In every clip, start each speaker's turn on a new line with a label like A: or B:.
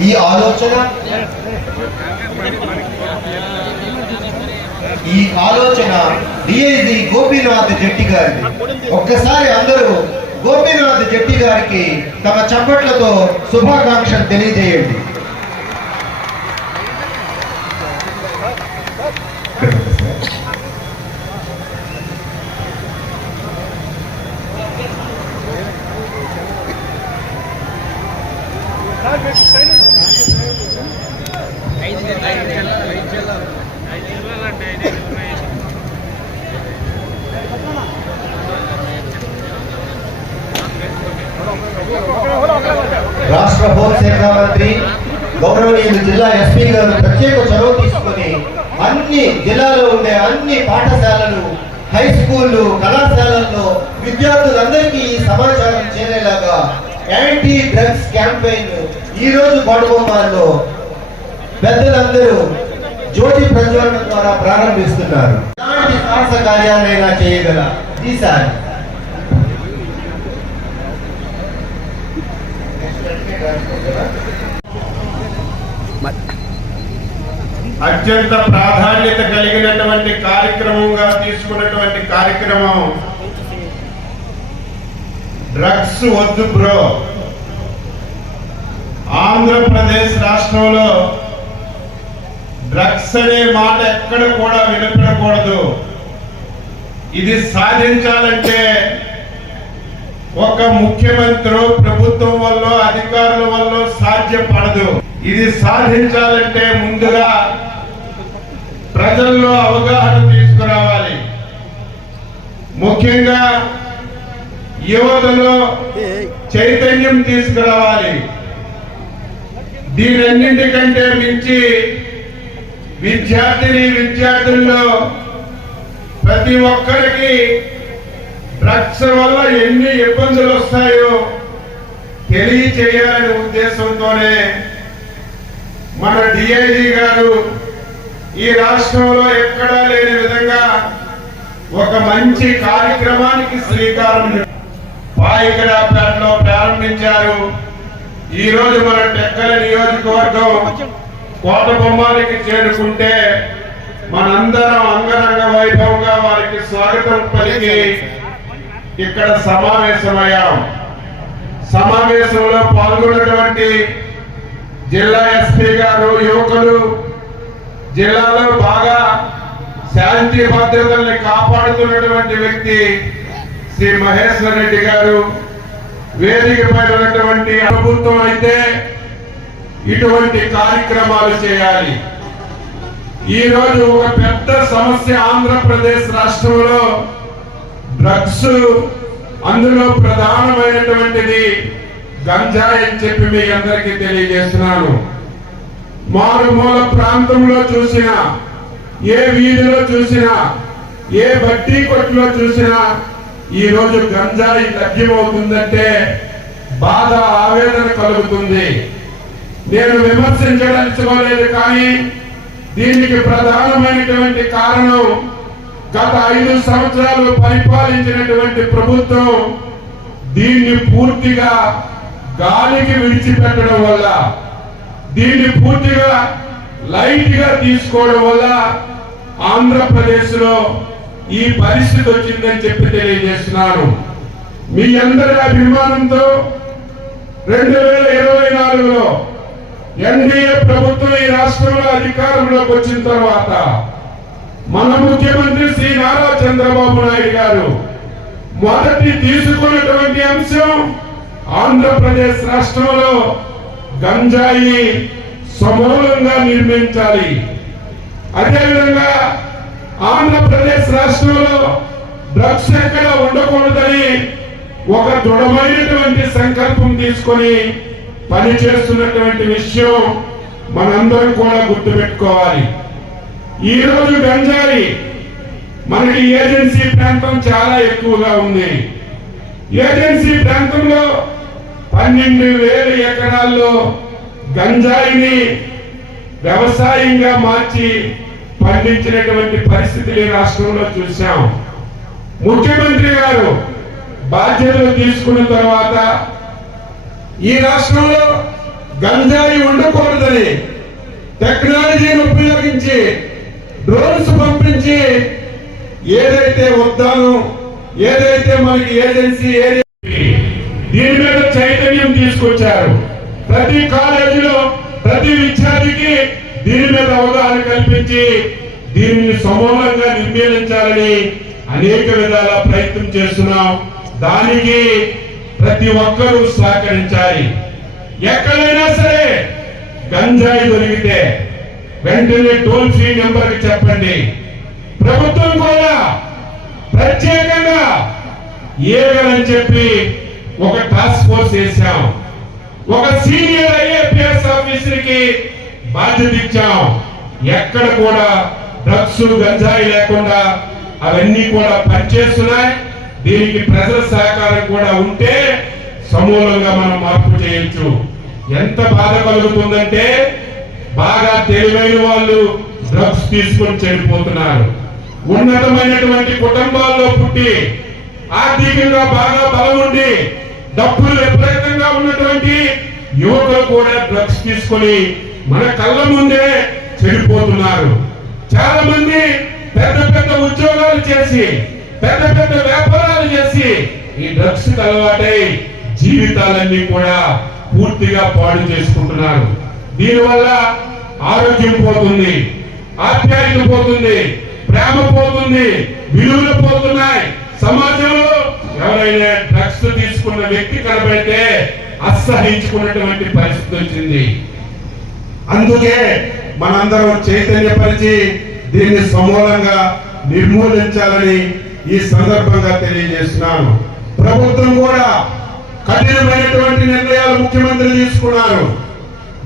A: ఈ ఆలోచన? ఈ ఆలోచన డిఐజి గోపీనాథ్ జట్టి గారిది. ఒక్కసారి అందరూ గోపీనాథ్ జట్టి గారికి తమ చప్పట్లతో శుభాకాంక్షలు తెలియజేయండి రాష్ట్ర హోంశాఖ మంత్రి గౌరవనీయులు జిల్లా ఎస్పీ గారు ప్రత్యేక చొరవ తీసుకొని అన్ని జిల్లాలో ఉండే అన్ని పాఠశాలలు హై స్కూళ్ళు కళాశాలల్లో విద్యార్థులందరికీ ఈ సమాచారం చేరేలాగా యాంటీ డ్రగ్స్ క్యాంపెయిన్ ఈ రోజు బాడుబొమ్మాల్లో పెద్దలందరూ జ్యోతి ప్రజ్వలన ద్వారా ప్రారంభిస్తున్నారు. ఎలాంటి సాహస కార్యాలైనా చేయగల ఈసారి
B: అత్యంత ప్రాధాన్యత కలిగినటువంటి కార్యక్రమంగా తీసుకున్నటువంటి కార్యక్రమం. డ్రగ్స్ వద్దు బ్రో. ఆంధ్రప్రదేశ్ రాష్ట్రంలో డ్రగ్స్ అనే మాట ఎక్కడ కూడా వినపడకూడదు. ఇది సాధించాలంటే ఒక ముఖ్యమంత్రి ప్రభుత్వం వల్ల అధికారుల వల్ల సాధ్యపడదు. ఇది సాధించాలంటే ముందుగా ప్రజల్లో అవగాహన తీసుకురావాలి. ముఖ్యంగా యువతలో చైతన్యం తీసుకురావాలి. దీనన్నింటికంటే మించి విద్యార్థిని విద్యార్థుల్లో ప్రతి ఒక్కరికి డ్రగ్స్ వల్ల ఎన్ని ఇబ్బందులు వస్తాయో తెలియచేయాలనే ఉద్దేశంతోనే మన డిఐజీ గారు ఈ రాష్ట్రంలో ఎక్కడా లేని విధంగా ఒక మంచి కార్యక్రమానికి శ్రీకారం పాయికరాపేటలో ప్రారంభించారు. ఈ రోజు మన టెక్కల నియోజకవర్గం కోట బొమ్మానికి చేరుకుంటే మనందరం అంగరంగ వైభవంగా వారికి స్వాగతం పలికి ఇక్కడ సమావేశమయ్యాం. సమావేశంలో పాల్గొన్నటువంటి జిల్లా ఎస్పీ గారు యువకులు జిల్లాలో బాగా శాంతి భద్రతల్ని కాపాడుతున్నటువంటి వ్యక్తి శ్రీ మహేశ్వర్ రెడ్డి గారు. వేదిక పైన ఉన్నటువంటి ప్రభుత్వం అయితే ఇటువంటి కార్యక్రమాలు చేయాలి. ఈ రోజు ఒక పెద్ద సమస్య ఆంధ్రప్రదేశ్ రాష్ట్రంలో డ్రగ్స్ అందులో ప్రధానమైనటువంటిది గంజాయి అని చెప్పి మీ అందరికీ తెలియజేస్తున్నాను. మారుమూల ప్రాంతంలో చూసినా ఏ వీధిలో చూసినా ఏ బట్టీ కొట్టులో చూసినా ఈ రోజు గంజాయి లభ్యమవుతుందంటే బాధ ఆవేదన కలుగుతుంది. నేను విమర్శించదలుచుకోలేదు కానీ దీనికి ప్రధానమైనటువంటి కారణం గత ఐదు సంవత్సరాలు పరిపాలించినటువంటి ప్రభుత్వం దీన్ని పూర్తిగా గాలికి విడిచిపెట్టడం వల్ల దీన్ని పూర్తిగా లైట్గా తీసుకోవడం వల్ల ఆంధ్రప్రదేశ్లో ఈ పరిస్థితి వచ్చిందని చెప్పి తెలియజేస్తున్నాను. మీ అందరి అభిమానంతో రెండు వేల ఇరవై నాలుగులో ఎన్డీఏ ప్రభుత్వం ఈ రాష్ట్రంలో అధికారంలోకి వచ్చిన తర్వాత మన ముఖ్యమంత్రి శ్రీ నారా చంద్రబాబు నాయుడు గారు మొదటి తీసుకున్నటువంటి అంశం ఆంధ్రప్రదేశ్ రాష్ట్రంలో గంజాయి సమూలంగా నిర్మించాలి. అదేవిధంగా ఆంధ్రప్రదేశ్ రాష్ట్రంలో డ్రగ్స్ ఎక్కడ ఉండకూడదని ఒక దృఢమైనటువంటి సంకల్పం తీసుకొని పనిచేస్తున్నటువంటి విషయం మనందరం కూడా గుర్తుపెట్టుకోవాలి. ఈ రోజు గంజాయి మనకి ఏజెన్సీ ప్రాంతం చాలా ఎక్కువగా ఉంది. ఏజెన్సీ ప్రాంతంలో పన్నెండు వేల ఎకరాల్లో గంజాయిని వ్యవసాయంగా మార్చి పండించినటువంటి పరిస్థితిని రాష్ట్రంలో చూశాం. ముఖ్యమంత్రి గారు బాధ్యతలు తీసుకున్న తర్వాత ఈ రాష్ట్రంలో గంజాయి ఉండకూడదని టెక్నాలజీని ఉపయోగించి డ్రోన్స్ పంపించి ఏదైతే వద్దాను ఏదైతే మనకి ఏజెన్సీ ఏరియా దీని మీద చైతన్యం తీసుకొచ్చారు. ప్రతి కాలేజీలో ప్రతి విద్యార్థికి దీని మీద అవగాహన కల్పించి దీనిని సమూలంగా నిర్మూలించాలని అనేక విధాల ప్రయత్నం చేస్తున్నాం. దానికి ప్రతి ఒక్కరూ సహకరించాలి. ఎక్కడైనా సరే గంజాయి దొరికితే వెంటనే టోల్ ఫ్రీ నెంబర్ చెప్పండి. ప్రభుత్వం కూడా ప్రత్యేకంగా ఏగలని చెప్పి ఒక టాస్క్ ఫోర్స్ వేసాం ఒక సీనియర్ ఐఏపీఎస్ ఆఫీసర్కి బాధ్యత ఇచ్చాం. ఎక్కడ కూడా డ్రగ్స్ గంజాయి లేకుండా అవన్నీ కూడా పనిచేస్తున్నాయి. దీనికి ప్రజల సహకారం కూడా ఉంటే సమూలంగా మనం మార్పు చేయొచ్చు. ఎంత బాధ కలుగుతుందంటే బాగా తెలివైన వాళ్ళు డ్రగ్స్ తీసుకొని చనిపోతున్నారు. ఉన్నతమైనటువంటి కుటుంబాల్లో పుట్టి ఆర్థికంగా బాగా బలం ఉండి డబ్బులు విపరీతంగా ఉన్నటువంటి యువకులు కూడా డ్రగ్స్ తీసుకొని మన కళ్ళ ముందే చెడిపోతున్నారు చాలా మంది పెద్ద పెద్ద ఉద్యోగాలు చేసి పెద్ద పెద్ద వ్యాపారాలు చేసి ఈ డ్రగ్స్ అలవాటై జీవితాలన్నీ కూడా పూర్తిగా పాడు చేసుకుంటున్నారు. దీనివల్ల ఆరోగ్యం పోతుంది ఆప్యాయత పోతుంది ప్రేమ పోతుంది విలువలు పోతున్నాయి. సమాజంలో ఎవరైనా డ్రగ్స్ తీసుకున్న వ్యక్తి కనబడితే అసహించుకున్నటువంటి పరిస్థితి వచ్చింది. అందుకే మనందరం చైతన్యపరిచి దీన్ని సమూలంగా నిర్మూలించాలని ఈ సందర్భంగా తెలియజేస్తున్నాను. ప్రభుత్వం కూడా కఠినమైనటువంటి నిర్ణయాలు ముఖ్యమంత్రి తీసుకున్నారు.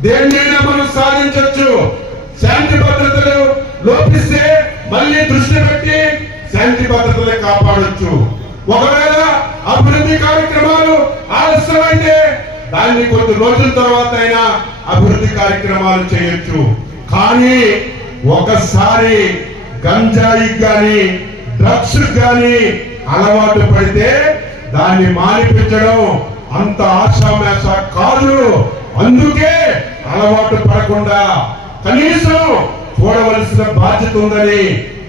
B: దేన్నైనా మనం సాధించవచ్చు శాంతి భద్రతలు లోపిస్తే మళ్ళీ దృష్టి పెట్టి శాంతి భద్రతలు కాపాడొచ్చు. ఒకవేళ అభివృద్ధి కార్యక్రమాలు ఆలస్యమైతే దాన్ని కొద్ది రోజుల తర్వాత అయినా అభివృద్ధి కార్యక్రమాలు చేయొచ్చు. కానీ ఒకసారి గంజాయి కానీ డ్రగ్స్ కానీ అలవాటు పడితే దాన్ని మానిపించడం అంత ఆశామేష కాదు. అందుకే అలవాటు పడకుండా కనీసం చూడవలసిన బాధ్యత ఉందని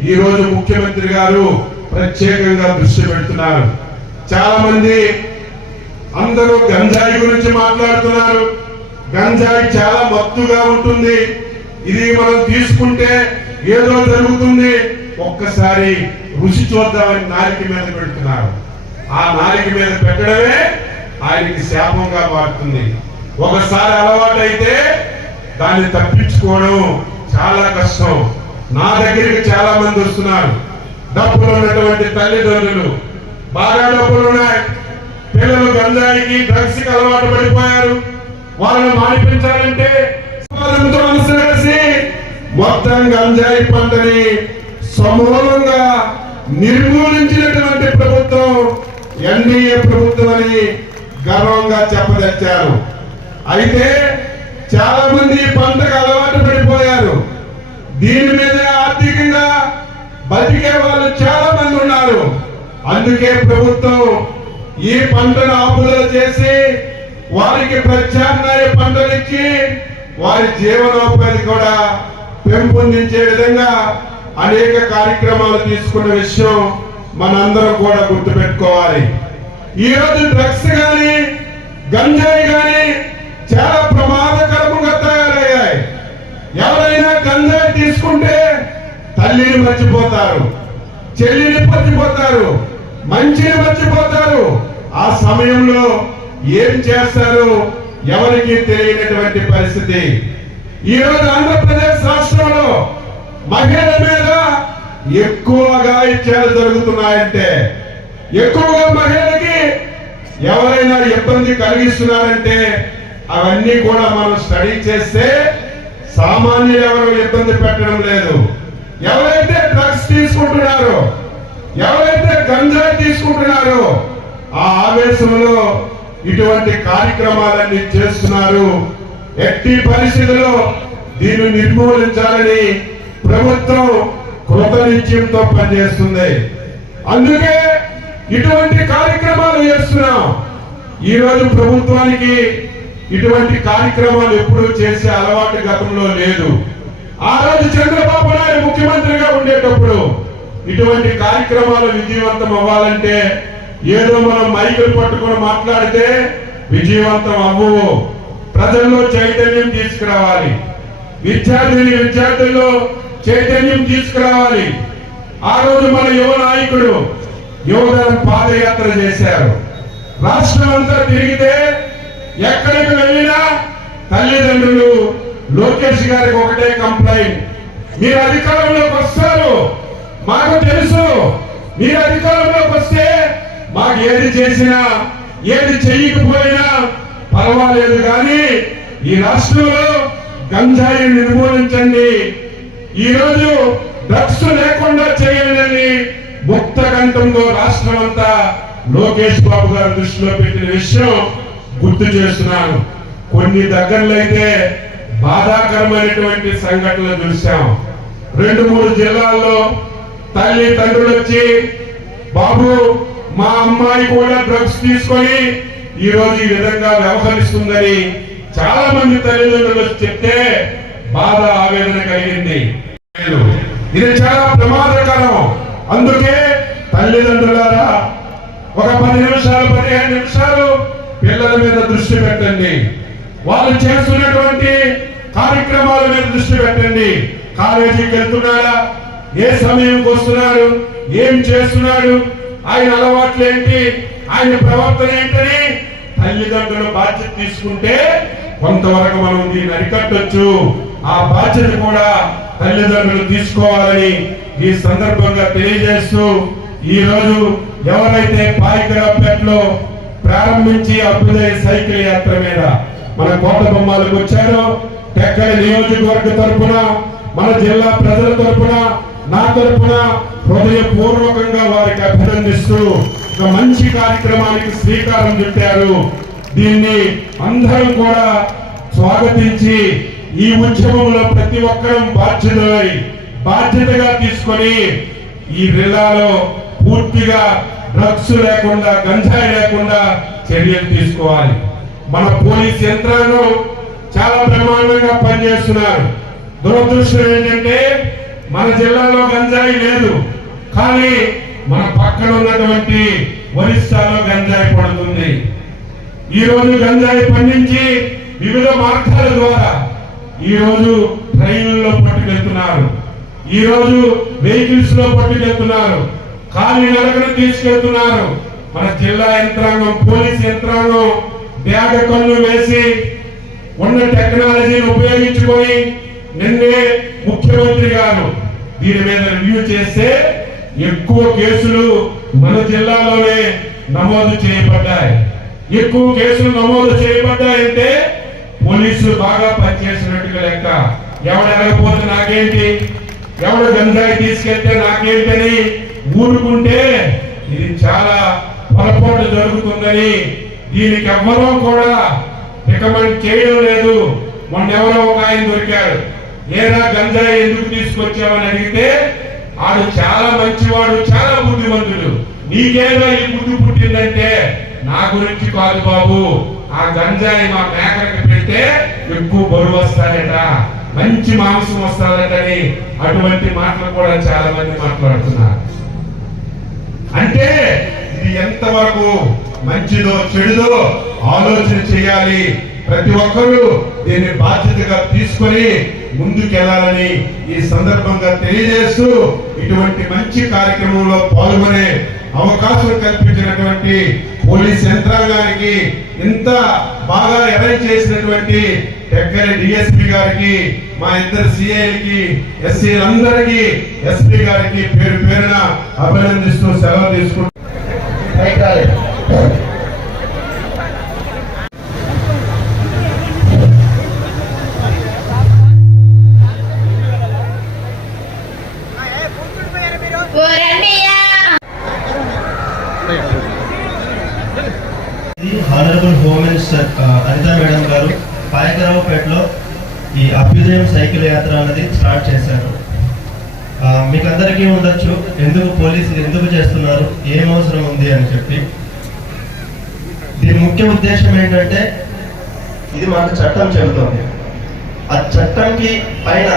B: ఈ రోజు ముఖ్యమంత్రి గారు ప్రత్యేకంగా దృష్టి పెడుతున్నారు. చాలా మంది అందరూ గంజాయి గురించి మాట్లాడుతున్నారు. గంజాయి చాలా మత్తుగా ఉంటుంది. ఇది మనం తీసుకుంటే ఏదో జరుగుతుంది. ఒక్కసారి రుచి చూద్దామని నాలిక మీద పెడుతున్నారు. ఆ నాలిక మీద పెట్టడమే ఆయనకి శాపంగా మారుతుంది. ఒకసారి అలవాటైతే దాన్ని తప్పించుకోవడం చాలా కష్టం. నా దగ్గరికి చాలా మంది వస్తున్నారు. డబ్బులు ఉన్నటువంటి తల్లిదండ్రులు. బాగా డబ్బులు ఉన్నాయి. పిల్లలు గంజాయికి డ్రగ్స్కి అలవాటు పడిపోయారు. వాళ్ళని మానిపించాలంటే మనసు కలిసి మొత్తం గంజాయి పంటని సమూలంగా నిర్మూలించినటువంటి ప్రభుత్వం ఎన్డీఏ ప్రభుత్వం అని గర్వంగా చెప్పదచ్చారు అయితే చాలా మంది పంటకు అలవాటు పడిపోయారు. దీని మీద ఆర్థికంగా బతికే వాళ్ళు చాలా మంది ఉన్నారు. అందుకే ప్రభుత్వం ఈ పంటను ఆపుదల చేసి వారికి ప్రత్యామ్నాయ పంటలిచ్చి వారి జీవనోపాధి కూడా పెంపొందించే విధంగా అనేక కార్యక్రమాలు తీసుకున్న విషయం మనందరం కూడా గుర్తుపెట్టుకోవాలి. ఈ రోజు డ్రగ్స్ కానీ గంజాయి కానీ చాలా ప్రమాదకరంగా తయారయ్యాయి. ఎవరైనా గంజాయి తీసుకుంటే తల్లిని మర్చిపోతారు చెల్లిని మర్చిపోతారు మంచిని మర్చిపోతారు. ఆ సమయంలో ఏం చేస్తారు? ఎవరికి తెలియనటువంటి పరిస్థితి. ఈ రోజు ఆంధ్రప్రదేశ్ రాష్ట్రంలో మహిళల మీద ఎక్కువగా ఇచ్చారు జరుగుతున్నాయంటే ఎక్కువగా మహిళలకి ఎవరైనా ఇబ్బంది కలిగిస్తున్నారంటే అవన్నీ కూడా మనం స్టడీ చేస్తే సామాన్యులు ఎవరు ఇబ్బంది పెట్టడం లేదు. ఎవరైతే డ్రగ్స్ తీసుకుంటున్నారో ఎవరైతే గంజాయి తీసుకుంటున్నారో ఆ ఆవేశంలో ఇటువంటి కార్యక్రమాలన్నీ చేస్తున్నారు. ఎట్టి పరిస్థితుల్లో దీన్ని నిర్మూలించాలని ప్రభుత్వం కృతనిత్యంతో పనిచేస్తుంది. అందుకే ఇటువంటి కార్యక్రమాలు చేస్తున్నాం. ఈరోజు ప్రభుత్వానికి ఇటువంటి కార్యక్రమాలు ఎప్పుడూ చేసే అలవాటు గతంలో లేదు. ఆ రోజు చంద్రబాబు నాయుడు ముఖ్యమంత్రిగా ఉండేటప్పుడు ఇటువంటి కార్యక్రమాలు విజయవంతం అవ్వాలంటే ఏదో మనం మైకులు పట్టుకొని మాట్లాడితే విజయవంతం అవ్వవు. ప్రజల్లో చైతన్యం తీసుకురావాలి. విద్యార్థిని విద్యార్థుల్లో చైతన్యం తీసుకురావాలి. ఆ రోజు మన యువ నాయకుడు యువతరం పాదయాత్ర చేశారు. రాష్ట్రం అంతా తిరిగితే ఎక్కడికి వెళ్ళినా తల్లిదండ్రులు లోకేష్ గారికి ఒకటే కంప్లైంట్. మీరు అధికారంలోకి వస్తారు. మాకు తెలుసు. మీరు అధికారంలోకి వస్తే మాకు ఏది చేసినా ఏది చెయ్యకపోయినా పర్వాలేదు కానీ ఈ రాష్ట్రంలో గంజాయి నిర్మూలించండి. ఈ రోజు డ్రగ్స్ లేకుండా చేయాలని ముక్త కంఠంతో రాష్ట్రం అంతా లోకేష్ బాబు గారు దృష్టిలో పెట్టిన విషయం గుర్తు చేస్తున్నాను. కొన్ని దగ్గరలో అయితే బాధాకరమైనటువంటి సంఘటనలు చూసాం రెండు మూడు జిల్లాల్లో తల్లి తండ్రులు వచ్చి బాబు మా అమ్మాయి కూడా డ్రగ్స్ తీసుకొని ఈ రోజు ఈ విధంగా వ్యవహరిస్తుందని చాలా మంది తల్లిదండ్రులు చెప్తే బాధ ఆవేదన కలిగింది. ఇది చాలా ప్రమాదకరం. అందుకే తల్లిదండ్రులారా ఒక పది నిమిషాలు పదిహేను నిమిషాలు పిల్లల మీద దృష్టి పెట్టండి. వాళ్ళు చేస్తున్నటువంటి కార్యక్రమాల మీద దృష్టి పెట్టండి. కాలేజీకి వెళ్తున్నాడా? ఏ సమయంకి వస్తున్నాడు? ఏం చేస్తున్నాడు? ఆయన అలవాట్లు ఏంటి ఆయన ప్రవర్తన ఏంటని తల్లిదండ్రులు బాధ్యత తీసుకుంటే కొంతవరకు మనం దీన్ని అరికట్టొచ్చు. ఆ బాధ్యత కూడా తల్లిదండ్రులు తీసుకోవాలని ఈ సందర్భంగా తెలియజేస్తూ ఈ రోజు ఎవరైతే పాయికరాపేటలో ప్రారంభించి అభ్యుదయ సైకిల్ యాత్ర మీద మన కోట బొమ్మలకు వచ్చారు. ఎక్కడ నియోజకవర్గ తరఫున మన జిల్లా ప్రజల తరఫున నా తరపున హృదయపూర్వకంగా వారికి అభినందిస్తూ ఒక మంచి కార్యక్రమానికి శ్రీకారం చుట్టారు. దీన్ని అందరం కూడా స్వాగతించి ఈ ఉద్యమంలో ప్రతి ఒక్కరం బాధ్యతలై బాధ్యతగా తీసుకొని ఈ జిల్లాలో పూర్తిగా డ్రగ్స్ లేకుండా గంజాయి లేకుండా చర్యలు తీసుకోవాలి. మన పోలీస్ యంత్రాంగం చాలా ప్రమాణంగా పనిచేస్తున్నారు. దురదృష్టం ఏంటంటే మన జిల్లాలో గంజాయి లేదు. కానీ మన పక్కన ఉన్నటువంటి ఒరిస్సాలో గంజాయి పడుతుంది. ఈ రోజు గంజాయి పండించి వివిధ మార్గాల ద్వారా ఈ రోజు ట్రైన్లలో పట్టుకెళ్తున్నారు. ఈ రోజు వెహికల్స్లో పట్టుకెళ్తున్నారు. ఖాళీ నడకను తీసుకెళ్తున్నారు. మన జిల్లా యంత్రాంగం పోలీస్ యంత్రాంగం బ్యాగ కళ్ళు వేసి ఉన్న టెక్నాలజీని ఉపయోగించుకొని నిన్నే ముఖ్యమంత్రి గారు దీని మీద రివ్యూ చేస్తే ఎక్కువ కేసులు మన జిల్లాలోనే నమోదు చేయబడ్డాయి. ఎక్కువ కేసులు నమోదు చేయబడ్డాయంటే పోలీసులు బాగా పనిచేసినట్టుగా లెక్క. ఎవడు ఎరగపోతే నాకేంటి? ఎవడ గంజాయి తీసుకెళ్తే నాకేంటని? ఊరుకుంటే ఇది చాలా పొరపాటు జరుగుతుందని దీనికి ఎవ్వరూ కూడా రికమెండ్ చేయడం లేదు. మొన్న ఎవరో ఒక ఆయన దొరికాడు. ఏరా గంజాయి ఎందుకు తీసుకొచ్చామని అడిగితే ఆడు చాలా మంచివాడు చాలా బుద్ధిమంతుడు. నీకేదో ఈ బుద్ధి పుట్టిందంటే నా గురించి కాదు బాబు. ఆ గంజాయి మా మేకలకు పెడితే ఎక్కువ బరువు వస్తాడట మంచి మాంసం వస్తాడటని అటువంటి మాటలు కూడా చాలా మంది మాట్లాడుతున్నారు. అంటే ఇది ఎంతవరకు మంచిదో చెడుదో ఆలోచన చేయాలి. ప్రతి ఒక్కరూ దీన్ని బాధ్యతగా తీసుకొని ముందుకెళ్ళాలని ఈ సందర్భంగా తెలియజేస్తూ ఇటువంటి మంచి కార్యక్రమంలో పాల్గొనే అవకాశం కల్పించినటువంటి పోలీస్ యంత్రాంగానికి ఇంత బాగా అరేంజ్ చేసినటువంటి దగ్గర డిఎస్పి గారికి మా ఇద్దరు సిఐలకి ఎస్సీలందరికీ ఎస్పీ గారికి పేరు పేరున అభినందిస్తూ సెలవు తీసుకుంటున్నాను
C: యాత్ర అనేది స్టార్ట్ చేశారు. మీకు అందరికీ ఉండొచ్చు. ఎందుకు పోలీసులు ఎందుకు చేస్తున్నారు? ఏం అవసరం ఉంది అని చెప్పి. దీని ముఖ్య ఉద్దేశం ఏంటంటే ఇది మాకు చట్టం చెబుతోంది. ఆ చట్టంకి పైన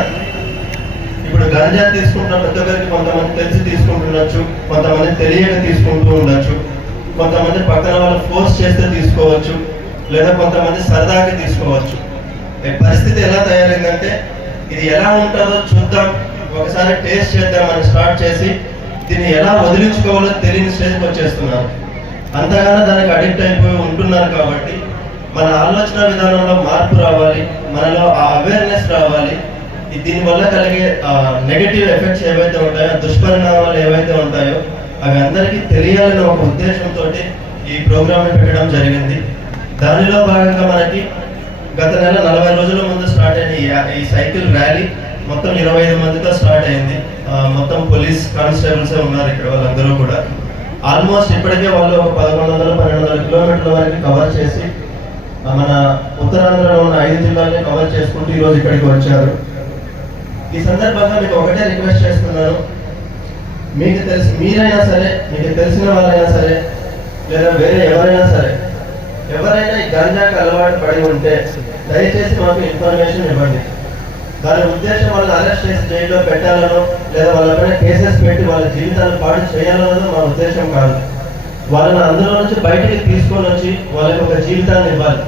C: ఇప్పుడు గంజా తీసుకుంటున్న ప్రతి ఒక్కరికి కొంతమంది తెలిసి తీసుకుంటుండొచ్చు కొంతమంది తెలియక తీసుకుంటూ ఉండొచ్చు కొంతమంది పక్కన వాళ్ళు ఫోర్స్ చేస్తే తీసుకోవచ్చు లేదా కొంతమంది సరదాగా తీసుకోవచ్చు. పరిస్థితి ఎలా తయారైందంటే ఇది ఎలా ఉంటుందో చూద్దాం. ఒకసారి టేస్ట్ చేద్దామని స్టార్ట్ చేసి దీన్ని ఎలా వదిలించుకోవాలో తెలియని స్టేజ్కి వచ్చేస్తున్నాను. అంతగానో దానికి అడిక్ట్ అయిపోయి ఉంటున్నారు కాబట్టి మన ఆలోచన విధానంలో మార్పు రావాలి మనలో ఆ అవేర్నెస్ రావాలి. దీనివల్ల కలిగే నెగటివ్ ఎఫెక్ట్స్ ఏవైతే ఉంటాయో దుష్పరిణామాలు ఏవైతే ఉంటాయో అవి అందరికీ తెలియాలని ఒక ఉద్దేశంతో ఈ ప్రోగ్రామ్ పెట్టడం జరిగింది. దానిలో భాగంగా మనకి గత నెల నలభై రోజుల ముందు స్టార్ట్ అయిన ఈ సైకిల్ ర్యాలీ మొత్తం ఇరవై ఐదు మందితో స్టార్ట్ అయింది. మొత్తం పోలీస్ కానిస్టేబుల్స్ ఉన్నారు ఇక్కడ వాళ్ళందరూ కూడా. ఆల్మోస్ట్ ఇప్పటికే వాళ్ళు ఒక పదకొండు వందల పన్నెండు వందల కిలోమీటర్ల వరకు కవర్ చేసి మన ఉత్తరాంధ్రలో ఉన్న ఐదు జిల్లాలని కవర్ చేసుకుంటూ ఈరోజు ఇక్కడికి వచ్చారు. ఈ సందర్భంగా మీకు ఒకటే రిక్వెస్ట్ చేస్తున్నాను. మీకు తెలిసి మీరైనా సరే మీకు తెలిసిన వాళ్ళైనా సరే లేదా వేరే ఎవరైనా సరే ఎవరైనా ఈ గంజాకి అలవాటు పడి ఉంటే దయచేసి మాకు ఇన్ఫర్మేషన్ ఇవ్వండి. దాని ఉద్దేశం వాళ్ళని అరెస్ట్ చేసి జైల్లో పెట్టాలనో లేదా వాళ్ళపైన కేసెస్ పెట్టి వాళ్ళ జీవితాలను పాడు చేయాలన్నదో మా ఉద్దేశం కాదు. వాళ్ళని అందులో నుంచి బయటికి తీసుకొని వచ్చి వాళ్ళకి ఒక జీవితాన్ని ఇవ్వాలి.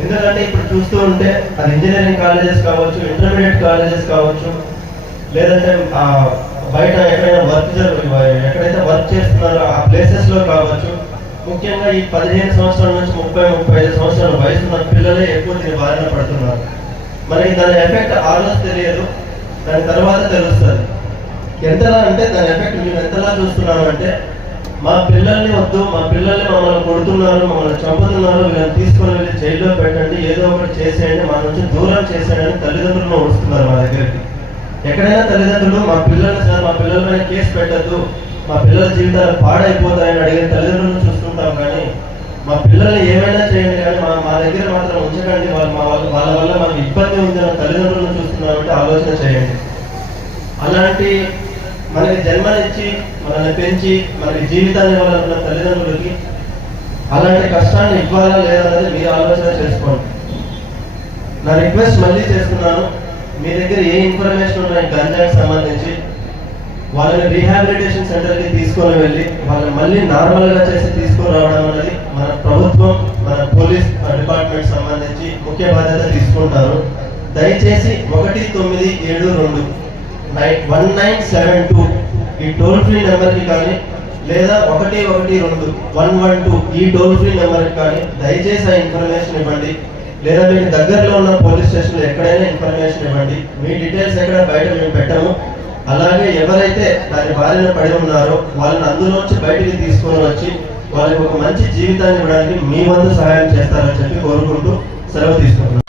C: ఎందుకంటే ఇప్పుడు చూస్తూ ఉంటే అది ఇంజనీరింగ్ కాలేజెస్ కావచ్చు ఇంటర్మీడియట్ కాలేజెస్ కావచ్చు లేదంటే ఆ, బయట ఎక్కడైనా వర్క్ జరుగు ఎక్కడైతే వర్క్ చేస్తున్నారో ఆ ప్లేసెస్లో కావచ్చు ముఖ్యంగా ఈ పదిహేను సంవత్సరాల నుంచి ముప్పై ముప్పై ఐదు సంవత్సరాల వయసు ఉన్న పిల్లలే ఎక్కువ దీని బారిన పడుతున్నారు. మనకి దాని ఎఫెక్ట్ ఆ రోజు తెలియదు దాని తర్వాత తెలుస్తుంది. ఎంతలా అంటే దాని ఎఫెక్ట్ మేము ఎంతలా చూస్తున్నాం అంటే మా పిల్లల్ని వద్దు మా పిల్లల్ని మమ్మల్ని కొడుతున్నారు మమ్మల్ని చంపుతున్నారు వీళ్ళని తీసుకొని వెళ్ళి జైల్లో పెట్టండి ఏదో ఒకటి చేసేయండి మా నుంచి దూరం చేసేయండి అని తల్లిదండ్రులు వస్తున్నారు మా దగ్గరికి. ఎక్కడైనా తల్లిదండ్రులు మా పిల్లలు సార్ మా పిల్లల మీద కేసు పెట్టద్దు. మా పిల్లల జీవితాలు పాడైపోతాయని అడిగిన తల్లిదండ్రులను చూస్తుంటాం కానీ మా పిల్లల్ని ఏమైనా చేయండి కానీ మా మా దగ్గర మాత్రం ఉంచకండి. వాళ్ళు మా వాళ్ళ వాళ్ళ వల్ల మనకి ఇబ్బంది ఉంది అని తల్లిదండ్రులను చూస్తున్నామంటే ఆలోచన చేయండి. అలాంటి మనకి జన్మనిచ్చి మనల్ని పెంచి మనకి జీవితాన్ని ఇవ్వాలనుకున్న తల్లిదండ్రులకి అలాంటి కష్టాన్ని ఇవ్వాలా లేదా అనేది మీరు ఆలోచన చేసుకోండి. నా రిక్వెస్ట్ మళ్ళీ చేస్తున్నాను. మీ దగ్గర ఏ ఇన్ఫర్మేషన్ ఉన్నాయి గంజాకి సంబంధించి వాళ్ళని రీహాబిలిటేషన్ సెంటర్కి తీసుకొని వెళ్ళి వాళ్ళని మళ్ళీ నార్మల్గా చేసి తీసుకొని రావడం అనేది మన ప్రభుత్వం మన పోలీస్ డిపార్ట్మెంట్ సంబంధించి ముఖ్య బాధ్యత తీసుకుంటారు. దయచేసి ఒకటి తొమ్మిది ఏడు రెండు nine one nine seven two ఈ టోల్ ఫ్రీ నెంబర్కి కానీ లేదా ఒకటి ఒకటి రెండు వన్ వన్ టూ ఈ టోల్ ఫ్రీ నెంబర్కి కానీ దయచేసి ఆ ఇన్ఫర్మేషన్ ఇవ్వండి. లేదా మీకు దగ్గరలో ఉన్న పోలీస్ స్టేషన్లో ఎక్కడైనా ఇన్ఫర్మేషన్ ఇవ్వండి. మీ డీటెయిల్స్ ఎక్కడ బయట మేము పెట్టము. అలాగే ఎవరైతే దాని బారిన పడి ఉన్నారో వాళ్ళని అందులోంచి బయటికి తీసుకొని వచ్చి వాళ్ళకి ఒక మంచి జీవితాన్ని ఇవ్వడానికి మీ వంతు సహాయం చేస్తారని చెప్పి కోరుకుంటూ సెలవు తీసుకుంటున్నాను